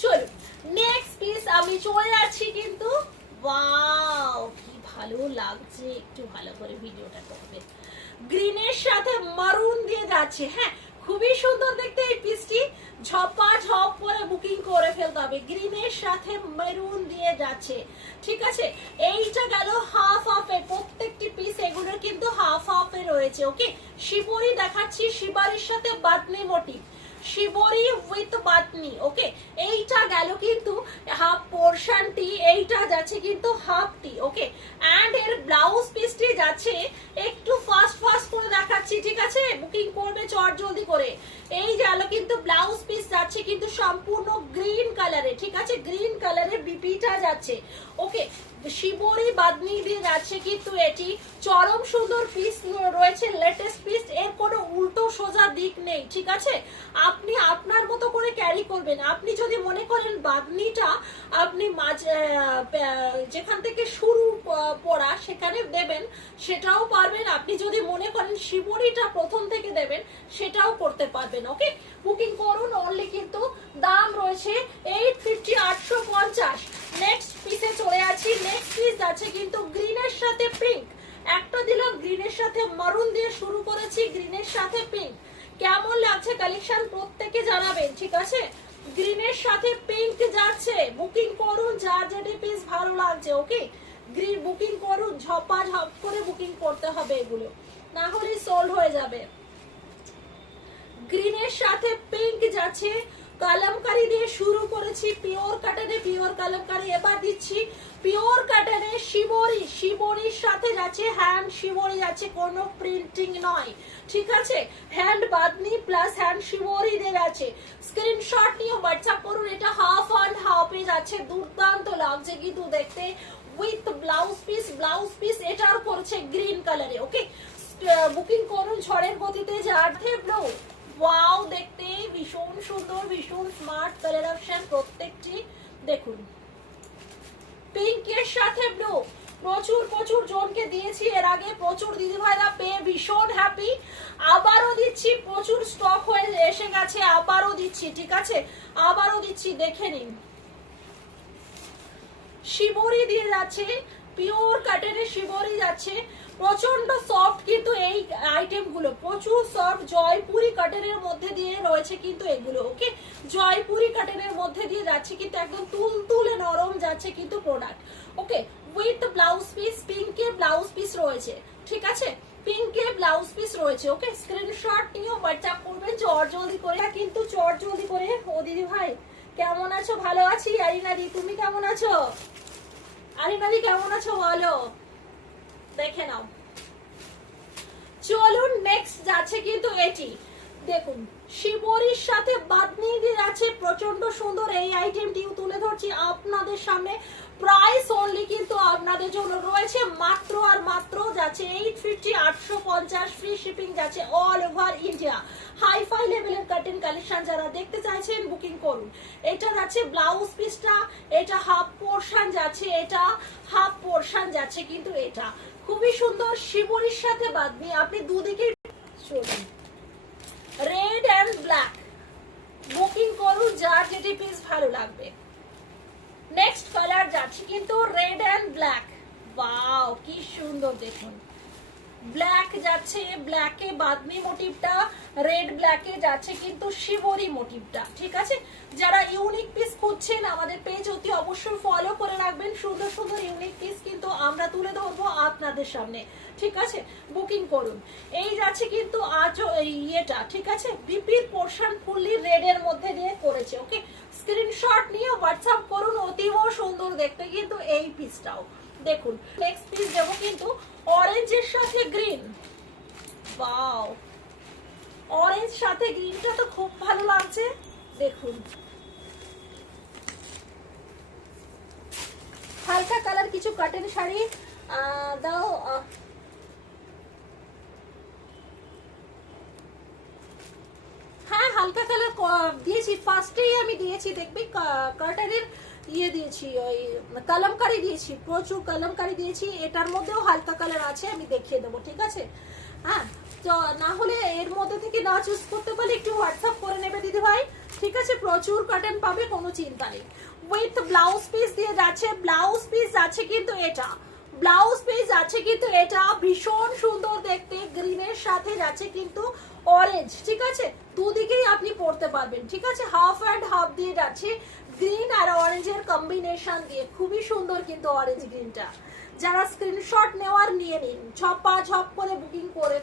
চলো next piece আমি চলে যাচ্ছি কিন্তু। ওয়াও কি ভালো লাগছে, একটু ভালো করে ভিডিওটা করবে। গ্রিনের সাথে মারুন দিয়ে যাচ্ছে, হ্যাঁ খুবই সুন্দর দেখতে এই পিসটি। ঝপা ঝপ করে বুকিং করে ফেলতে হবে। গ্রিনের সাথে মেরুন দিয়ে যাচ্ছে, ঠিক আছে। এইটা গেল হাফ হাফে, প্রত্যেকটি পিস এগুলোর কিন্তু হাফ হাফে রয়েছে। ওকে, শিবরি দেখাচ্ছি, শিবারির সাথে বাটনি মোটিভ, শিবরি উইথ বাটনি। ওকে, এইটা গেল কিন্তু হাফ পোর্শনটি, এইটা যাচ্ছে কিন্তু হাফটি। ওকে, এন্ড এর ব্লাউজ পিসটি যাচ্ছে, একটু ফাস্ট ফাস্ট করে দেখাচ্ছি, ঠিক আছে, বুকিং করবে চট জলদি করে। এই গেল কিন্তু ব্লাউজ পিস যাচ্ছে কিন্তু সম্পূর্ণ গ্রিন কালারে, ঠিক আছে, গ্রিন কালারে বিপিটা যাচ্ছে। ওকে, শিবরি বাদনি দিয়ে যাচ্ছে কিন্তু এটি চরম সুন্দর পিস রয়েছে, লেটেস্ট পিস, এর কোনো উল্টো সোজা দিক নেই, ঠিক আছে। আপনি আপনার মতো করে ক্যারি করবেন। আপনি যদি মনে করেন বাদনিটা আপনি যেখান থেকে শুরু পড়া সেখানে দেবেন, সেটাও পারবেন। আপনি যদি মনে করেন শিবরিটা প্রথম থেকে দেবেন, সেটাও করতে পারবেন। ওকে, বুকিং করুন। অনলি কিন্তু দাম রয়েছে 850, 850। নেক্সট পিসে চলে আছি। নেক্সট পিস আছে কিন্তু গ্রিনের সাথে পিঙ্ক, একটা দিলাম গ্রিনের সাথে মারুন দিয়ে শুরু করেছি, গ্রিনের সাথে পিঙ্ক। কেমন লাগছে কালেকশন প্রত্যেকে জানাবেন, ঠিক আছে। গ্রিনের সাথে পিঙ্ক যাচ্ছে, বুকিং করুন যার যেটি পিস ভালো লাগছে। ওকে, গ্রিন বুকিং করুন, ঝপা ঝপ করে বুকিং করতে হবে, এগুলো না হলে সোল্ড হয়ে যাবে। গ্রিনের সাথে পিঙ্ক যাচ্ছে, কালামকারি দিয়ে শুরু করেছি, পিওর কাটনে পিওর কালামকারি, এবার দিচ্ছি পিওর কাটনে শিবরি, শিবরির সাথে যাচ্ছে হ্যান্ড শিবরি যাচ্ছে, কোনো প্রিন্টিং নয়, ঠিক আছে। হ্যান্ড বাদনি প্লাস হ্যান্ড শিবরি দিয়ে যাচ্ছে। স্ক্রিনশট নিয়ে হোয়াটসঅ্যাপ করুন। এটা হাফ অ্যান্ড হাফে যাচ্ছে, দুর্দান্ত লাগছে কিন্তু দেখতে, with blouse piece. Blouse piece এটার করছে গ্রিন কালারে। ওকে, বুকিং করুন ঝড়ের গতিতে। যাচ্ছে ব্লু, ওয়াও দেখতে ভীষণ সুন্দর, ভীষণ স্মার্ট কালার অপশন প্রত্যেকটি। দেখুন পিঙ্কের সাথে ব্লু, প্রচুর প্রচুর জনকে দিয়েছি এর আগে, প্রচুর দিদিভাইরা পেয়ে ভীষণ হ্যাপি। আবারও দিচ্ছি, প্রচুর স্টক হয়ে এসে গেছে, আবারও দিচ্ছি, ঠিক আছে, আবারও দিচ্ছি, দেখে নিন। শিবরি দিয়ে যাচ্ছে, পিওর কাটনের শিবরি যাচ্ছে, প্রচন্ড সফট কিন্তু এই আইটেম গুলো, প্রচুর সফট। জয়পুরি কাটনের মধ্যে দিয়ে রয়েছে কিন্তু এগুলো। ওকে, জয়পুরি কাটনের মধ্যে দিয়ে যাচ্ছে কিন্তু একদম তুলতুলে নরম যাচ্ছে কিন্তু product. Okay, with blouse piece, পিঙ্কের ব্লাউজ পিস রয়েছে, ঠিক আছে, পিঙ্কের ব্লাউজ পিস রয়েছে। ওকে, স্ক্রিনশট নিয়ে হোয়াটসঅ্যাপ করবেন চট জলদি করে, কিন্তু চট জলদি করে। ও দিদি ভাই কেমন আছো? ভালো আছি। আরিনাদি তুমি কেমন আছো? আরিনাদি কেমন আছো বলো, দেখে নাও। চলুন নেক্সট যাচ্ছে কিন্তু এটি, দেখুন শিবরির সাথে বাদনি দিয়ে যাচ্ছে, প্রচন্ড সুন্দর এই আইটেমটি তুলে ধরছি আপনাদের সামনে। প্রাইস অনলি কিন্তু আপনাদের জন্য রয়েছে মাত্র আর মাত্র যাচ্ছে 850, 850, ফ্রি শিপিং যাচ্ছে অল ওভার ইন্ডিয়া। হাইফাই লেভেলের কাটিং কালেকশন যারা দেখতে চাইছেন বুকিং করুন। এটা যাচ্ছে ব্লাউজ পিসটা, এটা হাফ পোর্শন যাচ্ছে, এটা হাফ পোর্শন যাচ্ছে কিন্তু এটা খুবই সুন্দর। শিবরির সাথে বাদনি, আপনি দুদিকে চলুন। রেড এন্ড ব্ল্যাক, বুকিং করুন যার যেটি পিস ভালো লাগবে। নেক্সট কালার যাচ্ছে কিন্তু রেড এন্ড ব্ল্যাক, ওয়াও কি সুন্দর দেখুন। ব্ল্যাক যাচ্ছে, ব্ল্যাকে বাদনি মোটিভটা, রেড ব্ল্যাকে যাচ্ছে কিন্তু শিবরি মোটিভটা, ঠিক আছে। যারা ইউনিক পিস খুঁজছেন আমাদের পেজ অতি অবশ্যই ফলো করে রাখবেন, সুন্দর সুন্দর ইউনিক পিস কিন্তু আমরা তুলে ধরবো আপনাদের সামনে, ঠিক আছে। বুকিং করুন। এই যাচ্ছে কিন্তু আজও ইয়েটা, ঠিক আছে, বিপির পোর্শন ফুললি রেড এর মধ্যে দিয়ে করেছে। ওকে, স্ক্রিনশট নিয়ে হোয়াটসঅ্যাপ করুন, অতীব সুন্দর দেখতে কিন্তু এই পিসটাও। দেখুন নেক্সট পিস দেবো কিন্তু অরেঞ্জের সাথে গ্রিন, ওয়াও অরেঞ্জ সাথে গ্রিনটা তো খুব ভালো লাগছে। দেখুন হালকা কালার কিছু কাটেন শাড়ি দাও, হ্যাঁ হালকা কালার দিয়েছি, ফার্স্টেই আমি দিয়েছি, দেখবি কার্টেনের ইয়ে দিয়েছি, ওই কালামকারি দিয়েছি, প্রচুর কালামকারি দিয়েছি। এটার মধ্যেও হালকা কালার আছে, আমি দেখিয়ে দেবো, ঠিক আছে। হ্যাঁ, তো না হলে এর মধ্যে থেকে না চুজ করতে পারলে একটু হোয়াটসঅ্যাপ করে নেবে দিদি ভাই, ঠিক আছে, প্রচুর কটন পাবে, কোনো চিন্তা নেই। উইথ ব্লাউজ পিস দিয়ে যাচ্ছে, ব্লাউজ পিস যাচ্ছে কিন্তু এটা, ব্লাউজ পিস আছে কিন্তু এটা ভীষণ সুন্দর দেখতে, গ্রিনের সাথে যাচ্ছে কিন্তু অরেঞ্জ। ঠিক আছে, দুদিকেই আপনি পরতে পারবেন। ঠিক আছে, হাফ অ্যান্ড হাফ দিয়ে যাচ্ছে, গ্রিন আর অরেঞ্জের কম্বিনেশন দিয়ে, খুবই সুন্দর কিন্তু অরেঞ্জ গ্রিনটা। যারা স্ক্রিনশট নেওয়ার নিয়ে নিন, ঝপা ঝপ করে বুকিং করে